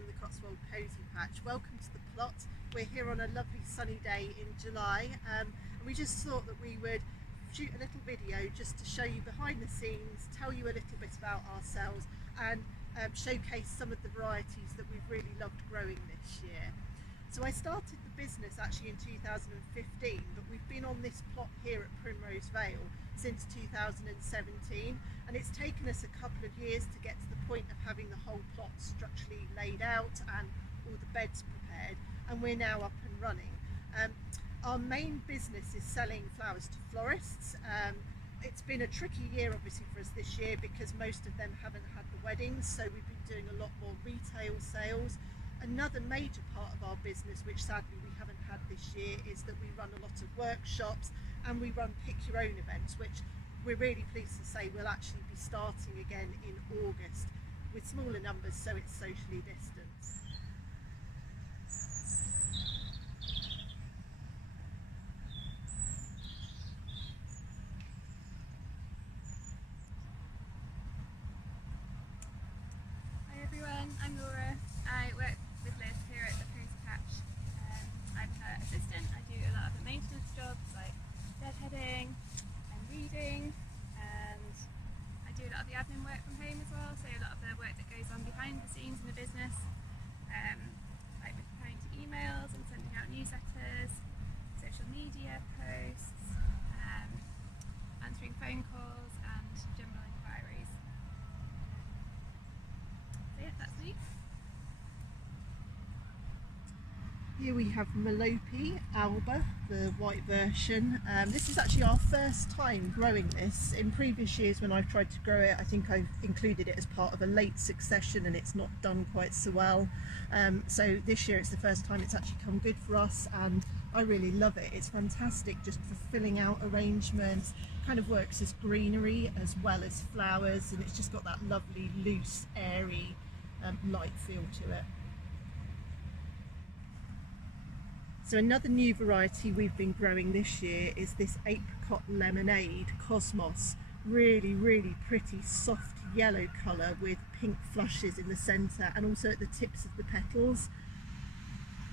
from the Cotswold Posy patch. Welcome to the plot. We're here on a lovely sunny day in July and we just thought that we would shoot a little video just to show you behind the scenes, tell you a little bit about ourselves and showcase some of the varieties that we've really loved growing this year. So I started the business actually in 2015, but we've been on this plot here at Primrose Vale since 2017, and it's taken us a couple of years to get to the point of having the whole plot structurally laid out and all the beds prepared, and we're now up and running. Our main business is selling flowers to florists. It's been a tricky year obviously for us this year because most of them haven't had the weddings, so we've been doing a lot more retail sales. Another major part of our business, which sadly we haven't had this year, is that we run a lot of workshops and we run pick your own events, which we're really pleased to say will actually be starting again in August with smaller numbers, so it's socially distanced. Hi everyone, I'm Laura. I work with Liz here at the Posy patch. I'm her assistant. I do a lot of the maintenance jobs like deadheading and reading, and I do a lot of the admin work from home as well, so a lot of the work that goes on behind the scenes in the business, like replying to emails and sending out newsletters, social media posts, answering phone calls and general inquiries. So yeah, that's me. Here we have Melope Alba, the white version. This is actually our first time growing this. In previous years when I've tried to grow it, I think I've included it as part of a late succession and it's not done quite so well. So this year it's the first time it's actually come good for us, and I really love it. It's fantastic just for filling out arrangements. Kind of works as greenery as well as flowers, and it's just got that lovely loose airy light feel to it. So another new variety we've been growing this year is this apricot lemonade cosmos. Really, really pretty soft yellow colour with pink flushes in the centre and also at the tips of the petals.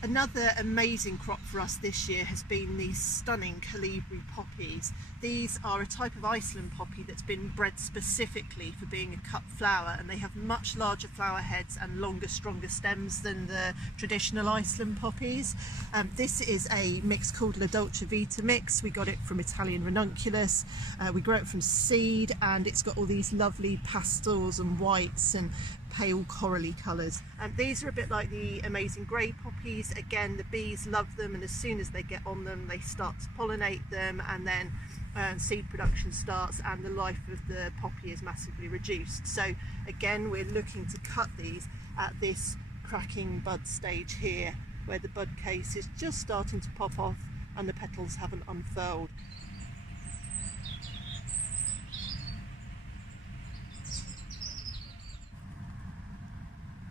Another amazing crop for us this year has been these stunning colibri poppies. These are a type of Iceland poppy that's been bred specifically for being a cut flower, and they have much larger flower heads and longer, stronger stems than the traditional Iceland poppies. This is a mix called La Dolce Vita mix. We got it from Italian ranunculus. We grow it from seed, and it's got all these lovely pastels and whites and pale corally colours. These are a bit like the amazing grey poppies. Again, the bees love them, and as soon as they get on them they start to pollinate them, and then seed production starts and the life of the poppy is massively reduced. So again, we're looking to cut these at this cracking bud stage here, where the bud case is just starting to pop off and the petals haven't unfurled.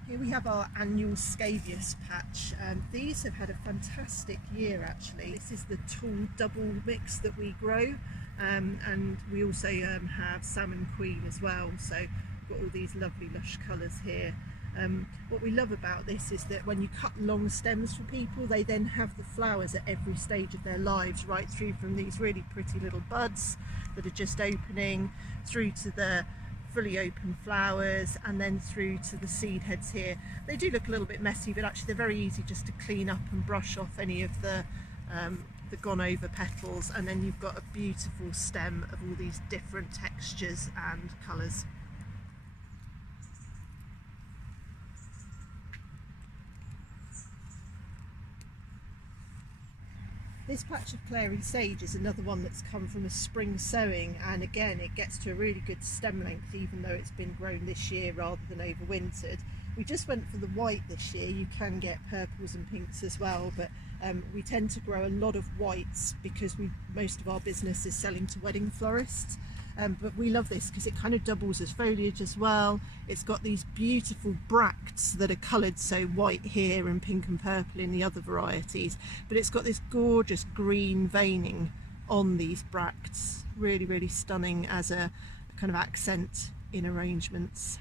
Here we have our annual scabious patch. These have had a fantastic year actually. This is the tall double mix that we grow, and we also have salmon queen as well, so we've got all these lovely lush colours here. What we love about this is that when you cut long stems for people, they then have the flowers at every stage of their lives, right through from these really pretty little buds that are just opening, through to the fully open flowers, and then through to the seed heads here. They do look a little bit messy, but actually they're very easy just to clean up and brush off any of the gone over petals, and then you've got a beautiful stem of all these different textures and colours. This patch of clary sage is another one that's come from a spring sowing, and again it gets to a really good stem length even though it's been grown this year rather than overwintered. We just went for the white this year. You can get purples and pinks as well, but we tend to grow a lot of whites because most of our business is selling to wedding florists. But we love this because it kind of doubles as foliage as well. It's got these beautiful bracts that are coloured, so white here and pink and purple in the other varieties, but it's got this gorgeous green veining on these bracts. Really, really stunning as a kind of accent in arrangements.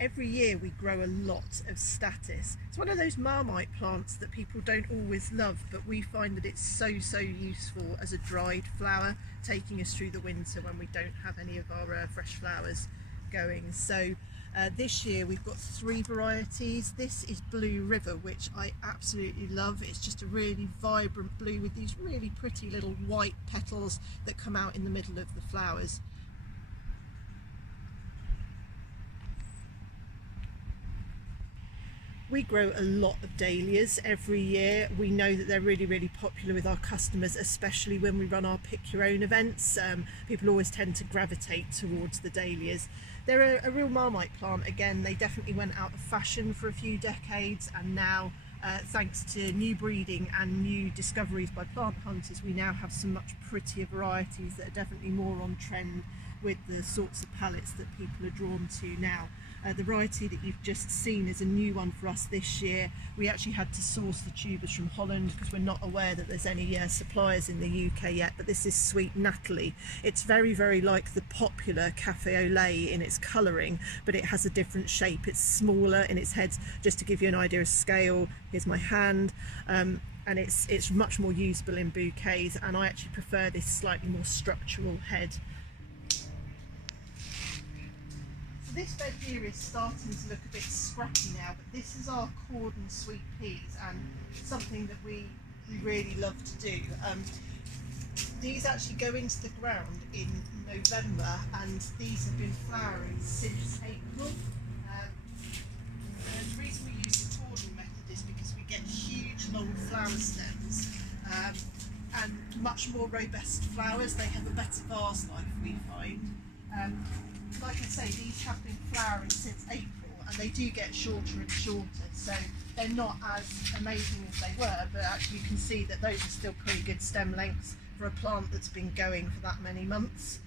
Every year we grow a lot of statice. It's one of those Marmite plants that people don't always love, but we find that it's so useful as a dried flower, taking us through the winter when we don't have any of our fresh flowers going. So this year we've got 3 varieties. This is Blue River, which I absolutely love. It's just a really vibrant blue with these really pretty little white petals that come out in the middle of the flowers. We grow a lot of dahlias every year. We know that they're really popular with our customers, especially when we run our pick your own events. People always tend to gravitate towards the dahlias. They're a real Marmite plant. Again, they definitely went out of fashion for a few decades, and now thanks to new breeding and new discoveries by plant hunters, we now have some much prettier varieties that are definitely more on trend with the sorts of palettes that people are drawn to now. The variety that you've just seen is a new one for us this year. We actually had to source the tubers from Holland because we're not aware that there's any suppliers in the UK yet, but this is Sweet Natalie. It's very like the popular Cafe au lait in its colouring, but it has a different shape. It's smaller in its head, just to give you an idea of scale. Here's my hand. And it's much more usable in bouquets, and I actually prefer this slightly more structural head. This bed here is starting to look a bit scrappy now, but this is our cordon sweet peas, and something that we really love to do. These actually go into the ground in November, and these have been flowering since April. The reason we use the cordon method is because we get huge long flower stems and much more robust flowers. They have a better vase life, we find. Like I say, these have been flowering since April, and they do get shorter and shorter, so they're not as amazing as they were, but actually you can see that those are still pretty good stem lengths for a plant that's been going for that many months.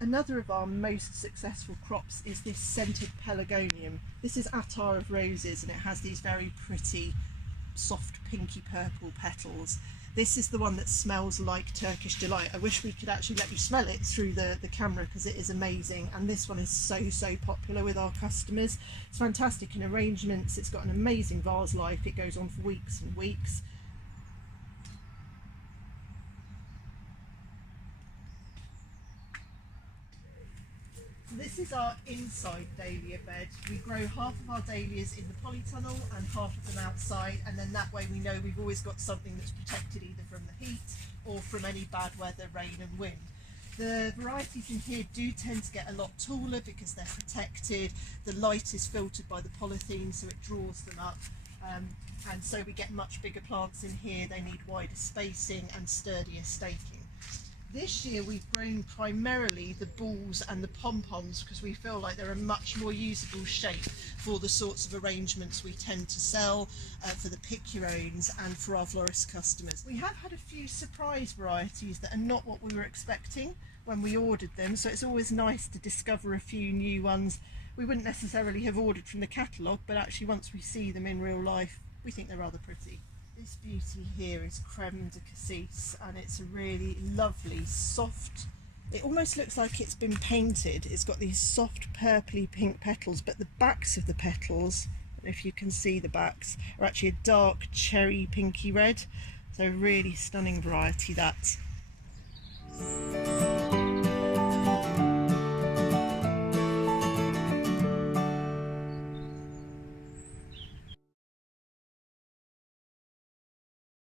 Another of our most successful crops is this scented pelargonium. This is attar of roses, and it has these very pretty soft pinky purple petals. This is the one that smells like Turkish Delight. I wish we could actually let you smell it through the camera, because it is amazing, and this one is so popular with our customers. It's fantastic in arrangements, it's got an amazing vase life, it goes on for weeks and weeks. This is our inside dahlia bed. We grow half of our dahlias in the polytunnel and half of them outside, and then that way we know we've always got something that's protected either from the heat or from any bad weather, rain and wind. The varieties in here do tend to get a lot taller because they're protected. The light is filtered by the polythene, so it draws them up. And so we get much bigger plants in here. They need wider spacing and sturdier staking. This year we've grown primarily the balls and the pom-poms because we feel like they're a much more usable shape for the sorts of arrangements we tend to sell, for the pick-your-owns and for our florist customers. We have had a few surprise varieties that are not what we were expecting when we ordered them, so it's always nice to discover a few new ones we wouldn't necessarily have ordered from the catalogue, but actually once we see them in real life we think they're rather pretty. This beauty here is Creme de Cassis, and it's a really lovely soft, it almost looks like it's been painted. It's got these soft purpley pink petals, but the backs of the petals, if you can see the backs, are actually a dark cherry pinky red. So really stunning variety that.